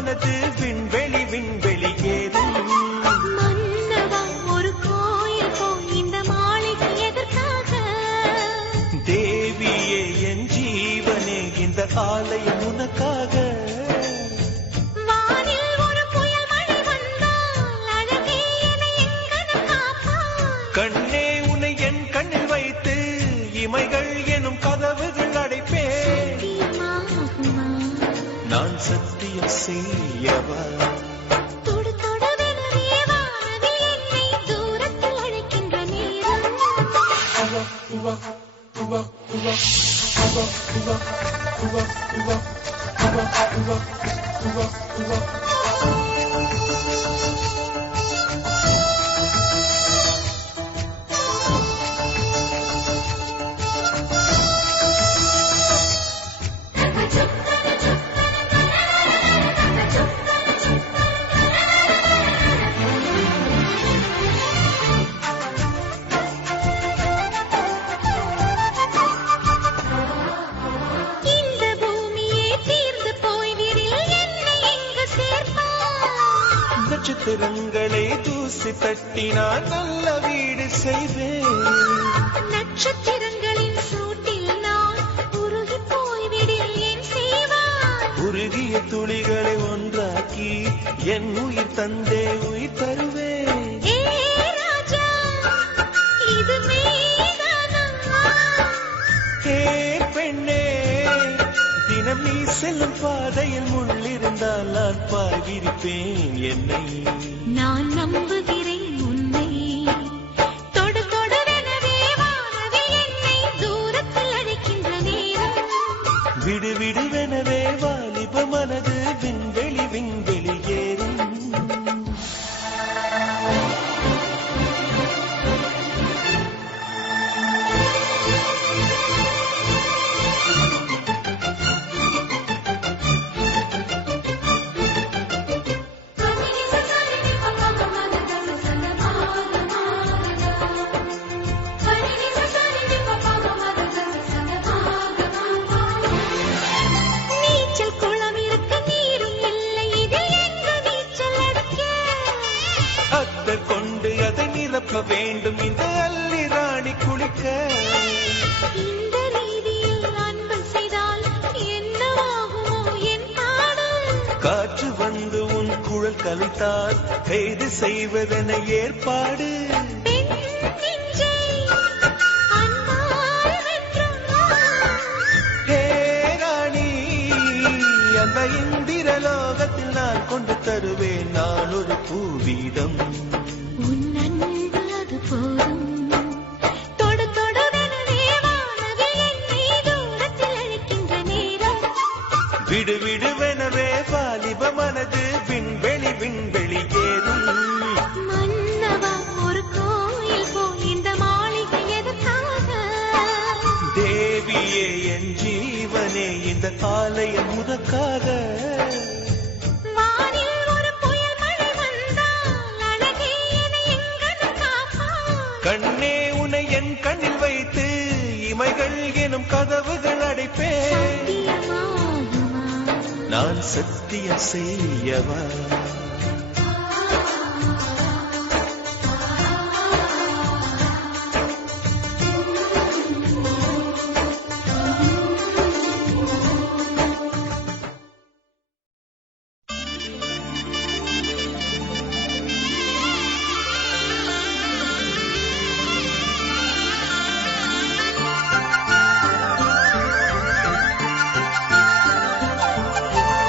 மனது விண்வெளி விண்வெளி ஏறும். மன்னவா ஒரு கோயில் போய் இந்த மாளிகை எதற்காக? தேவியே என் ஜீவனே இந்த ஆலயம் உனக்காக. வானில் ஒரு புயல் மழை வந்தால் அழகே என்னை எங்கனம் காப்பாய். கண்ணே உன்னை என் கண்ணில் வைத்து இமைகள் எனும் கதவுகள் அடைப்பேன். சத்தியமாகுமா? நான் சத்தியம் செய்யவா? தொடு தொடுவெனவே வானவில் என்னை தூரத்தில் அழைக்கின்ற நேரம். இந்த பூமியே தீர்ந்து போய்விடில் என்னை எங்கு சேர்ப்பாய்? நட்சத்திரங்களை தூசி தட்டினால் நல்ல வீடு செய்வேன். நட்சத்திரங்களின் சூட்டில் நான் உருகி போய்விடில் என் செய்வாய்? உருகிய துளிகளை ஒன்றாக்கி என் உயிர் தந்தே உயிர் தருவேன். ஏ ராஜா, இது மெய்தானா? ஏ பெண்ணே, தினம் நீ செல்லும் பாதையில் முள்ளிருந்தால் நான் பாய்விரிப்பேன் என்னை. நான் நம்புகிறேன் உன்னை. தொடு தொடுவெனவே வானவில் என்னை தூரத்தில் அழைக்கின்ற நேரம். விடு விடுவெனவே வாலிப மனது விண்வெளி விண்வெளி ஏறும். நீச்சல் குளம் இருக்க நீரும் இல்லை, இதில் எங்கு நீச்சல் அடிக்க? அத்தர் கொண்டு அதை நிரப்ப வேண்டும் இந்த அல்லி ராணி குளிக்க. இந்த ரீதியில் அன்பு செய்தால் என்னவாகுமோ என் பாடல்? காற்று வந்து உன் குழல் கலைத்தால் கைது செய்வதென ஏற்பாடு. பெண் நெஞ்சை அன்பால் வென்றாய். ஹே ராணி, அந்த இந்திரலோகத்தில் நான் கொண்டு தருவேன் நான் ஒரு பூவீதம். உன் அன்பு அது போதும். தொடு தொடுவெனவே வானவில் என்னை தூரத்தில் அழைக்கின்ற நேரம். விடு விடுவெனவே வாலிப மனது விண்வெளி விண்வெளி ஏறும். மன்னவா ஒரு கோயில் போய் இந்த மாளிகை எதற்காக? தேவியே என் ஜீவனே இந்த ஆலயம் உனக்காக. வானில் ஒரு புயல் மழை வந்தால் அழகே என்னை எங்கனம் காப்பாய். கண்ணே உன்னை என் கண்ணில் வைத்து இமைகள் எனும் கதவுகள் அடைப்பேன். சத்தியமாகுமா? நான் சத்தியம் செய்யவா?